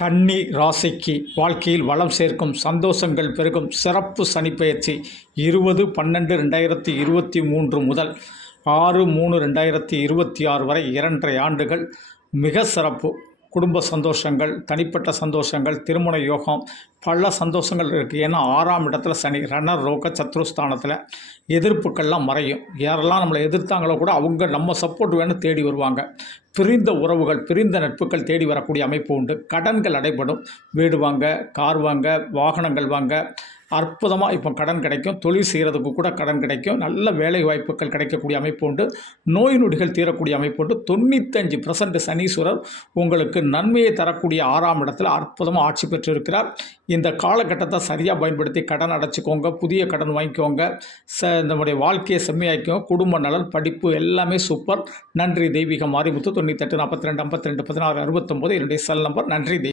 கன்னி ராசிக்கு வாழ்க்கையில் வளம் சேர்க்கும் சந்தோஷங்கள் பெருகும் சிறப்பு சனிப்பெயர்ச்சி 20/12/2023 முதல் 6/3/2026 வரை 2.5 ஆண்டுகள் மிக சிறப்பு. குடும்ப சந்தோஷங்கள், தனிப்பட்ட சந்தோஷங்கள், திருமண யோகம், பல சந்தோஷங்கள் இருக்குது. ஏன்னா 6ஆம் இடத்துல சனி, ரணர் ரோக சத்ருஸ்தானத்தில் எதிர்ப்புக்கள்லாம் மறையும். யாரெல்லாம் நம்மளை எதிர்த்தாங்களோ கூட அவங்க நம்ம சப்போர்ட் வேணும் தேடி வருவாங்க. பிரிந்த உறவுகள், பிரிந்த நட்புகள் தேடி வரக்கூடிய அமைப்பு உண்டு. கடன்கள் அடைபடும். வீடு வாங்க, கார் வாங்க, வாகனங்கள் வாங்க, அற்புதமாக இப்போ கடன் கிடைக்கும். தொழில் செய்கிறதுக்கு கூட கடன் கிடைக்கும். நல்ல வேலை வாய்ப்புகள் கிடைக்கக்கூடிய அமைப்பு உண்டு. நோய் நொடிகள் தீரக்கூடிய அமைப்பு உண்டு. 95% சனீஸ்வரர் உங்களுக்கு நன்மையை தரக்கூடிய 6ஆம் இடத்துல அற்புதமாக ஆட்சி பெற்றிருக்கிறார். இந்த காலகட்டத்தை சரியாக பயன்படுத்தி கடன் அடைச்சிக்கோங்க, புதிய கடன் வாங்கிக்கோங்க, நம்முடைய வாழ்க்கையை செம்மையாக்கிக்கோங்க. குடும்ப நலன், படிப்பு எல்லாமே சூப்பர். நன்றி. தெய்வீக மாரிமுத்து 98 42 52 16 69 என்னுடைய செல் நம்பர். நன்றி.